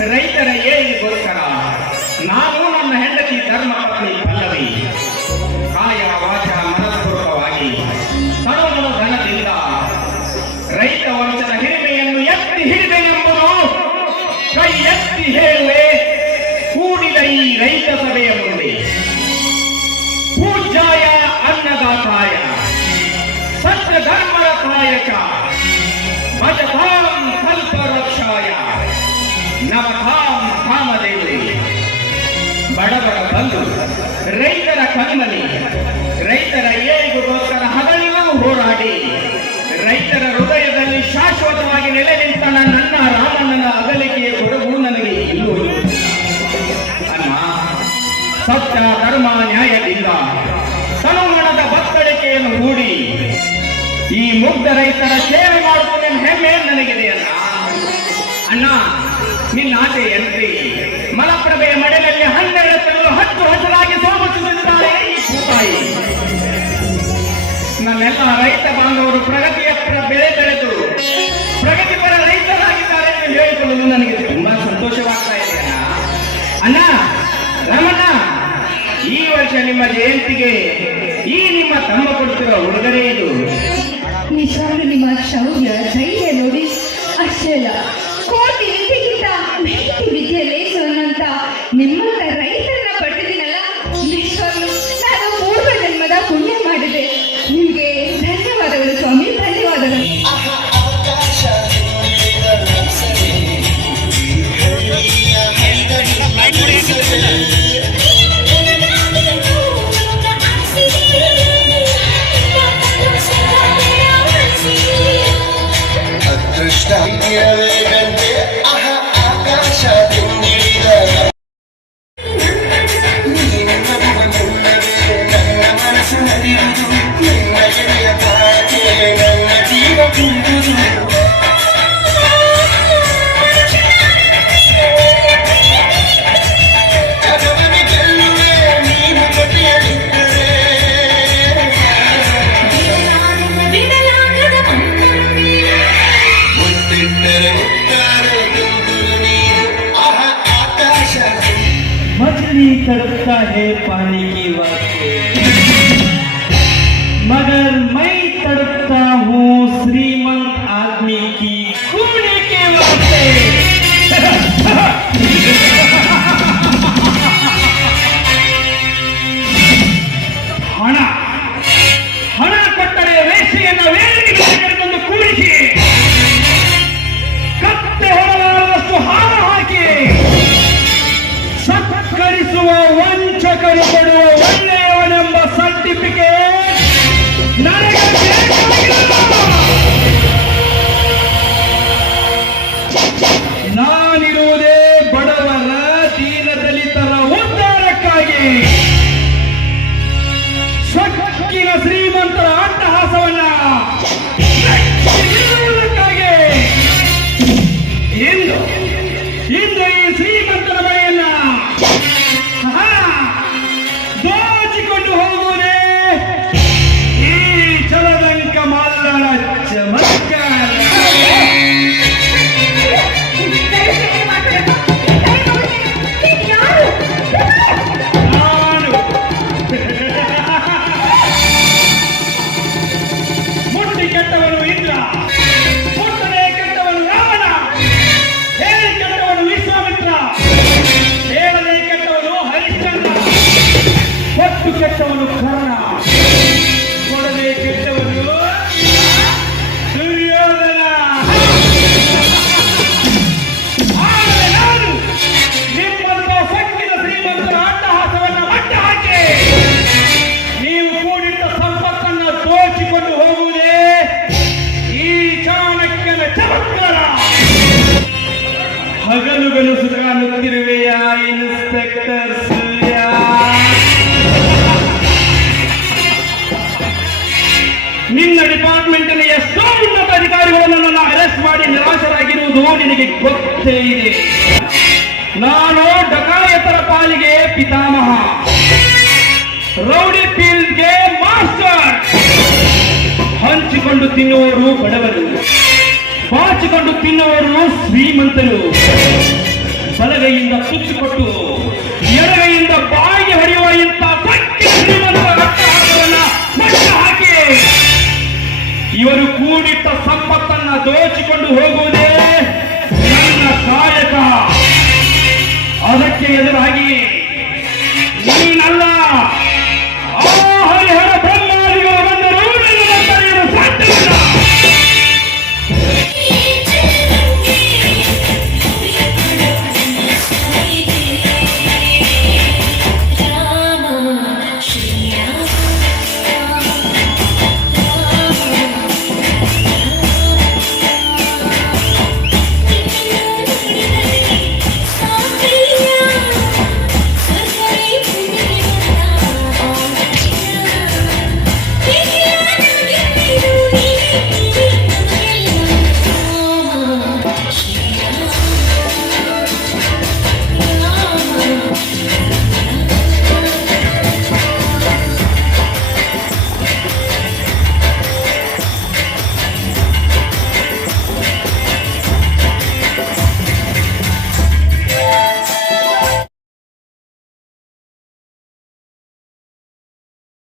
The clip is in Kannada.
ರೈತರ ಏಳಿಗೆಗೋಸ್ಕರ ನಾನು ನನ್ನ ಹೆಂಡತಿ ಧರ್ಮ ಪತ್ನಿ ಪಲ್ಲವಿ. ಕಾಯ ವಾಚ ಮನಸ್ಪೂರ್ವಕವಾಗಿ ನವತಾಂ ಕಾಮದೇವಿ ಬಡಬಡ ಬಂದು ರೈತರ ಕಣ್ಣಲ್ಲಿ ರೈತರ ಏಳಿಗೆಗೋಸ್ಕರ ಹಗಲಿಗೂ ಹೋರಾಡಿ, ರೈತರ ಹೃದಯದಲ್ಲಿ ಶಾಶ್ವತವಾಗಿ ನೆಲೆ ನಿಂತ ನನ್ನ ರಾಮಣ್ಣನ ಅಗಲಿಕೆಯ ಕೊಡಗು ನನಗೆ ಇಲ್ಲೂ. ಅನ್ನ ಸತ್ಯ ಧರ್ಮ ನ್ಯಾಯದಿಂದ ತನುಮಣದ ಬತ್ತಳಿಕೆಯನ್ನು ಹೂಡಿ, ಈ ಮುಗ್ಧ ರೈತರ ಎಂತ್ರಿ ಮಲಪ್ರಭೆಯ ಮಡಲಲ್ಲಿ ಹನ್ನೆರಡು ತಿಂಗಳು ಹತ್ತು ಹಸಿರಾಗಿ ಸೋಮಿಸುತ್ತಿದ್ದಾಳೆ ಈ ಭೂತಾಯಿ. ನನ್ನೆಲ್ಲ ರೈತ ಬಾಂಧವರು ಪ್ರಗತಿಯ ಬೆಳೆ ಬೆಳೆದು ಪ್ರಗತಿಪರ ರೈತರಾಗಿದ್ದಾರೆ ಎಂದು ಹೇಳಿಕೊಳ್ಳಲು ನನಗೆ ತುಂಬಾ ಸಂತೋಷವಾಗ್ತಾ ಇದೆ ಅಣ್ಣ. ರಮಣ್ಣ, ಈ ವರ್ಷ ನಿಮ್ಮ ಜಯಂತಿಗೆ ಈ ನಿಮ್ಮ ತಮ್ಮ ಕೊಡ್ತಿರೋ ಉಡುಗೊರೆ ಇದು ನಿಜವಾಗ್ಲೂ ನಿಮ್ಮ ಶೌರ್ಯ, ಧೈರ್ಯ ನೋಡಿ, ಅಷ್ಟೇ ಅನ್ನೋಂತ मछली तड़पता है पानी ವಂಚಕರು ಕೊಡುವ ಒಳ್ಳೆಯವನೆಂಬ ಸರ್ಟಿಫಿಕೇಟ್ ನನಗೆ. ನಾನಿರುವುದೇ ಬಡವರ ದೀನ ದಲಿತರ ಉದ್ಧಾರಕ್ಕಾಗಿ ಹಗಲುಗನಸು ಕಾಣುತ್ತಿರುವೆಯ ಇನ್ಸ್ಪೆಕ್ಟರ್ ಸೂರ್ಯ. ನಿನ್ನ ಡಿಪಾರ್ಟ್ಮೆಂಟಿನ ಎಷ್ಟೋ ಉನ್ನತ ಅಧಿಕಾರಿಗಳು ನನ್ನನ್ನು ಅರೆಸ್ಟ್ ಮಾಡಿ ನಿರಾಶರಾಗಿರುವುದು ನಿನಗೆ ಗೊತ್ತೇ ಇದೆ. ನಾನು ಡಕಾಯತರ ಪಾಲಿಗೆ ಪಿತಾಮಹ. ರೌಡಿ ಫೀಲ್ಡ್ಗೆ ಮಾಸ್ಟರ್. ಹಂಚಿಕೊಂಡು ತಿನ್ನುವವರು ಬಡವರು. ಬಾಚಿಕೊಂಡು ತಿನ್ನುವವರು ಶ್ರೀಮಂತರು. ಬಲಗೈಯಿಂದ ಕುಚ್ಚಿಕೊಟ್ಟು ಕೊಟ್ಟು ಎಡಗೈಯಿಂದ ಬಾಯಿಗೆ ಹೊಡೆಯುವ ಮಟ್ಟ ಹಾಕಿ. ಇವರು ಕೂಡಿಟ್ಟ ಸಂಪತ್ತನ್ನ ದೋಚಿಕೊಂಡು ಹೋಗುವುದೇ ನನ್ನ ಕಾಯಕ ಅದಕ್ಕೆ ಎದುರಾಗಿ Yeah.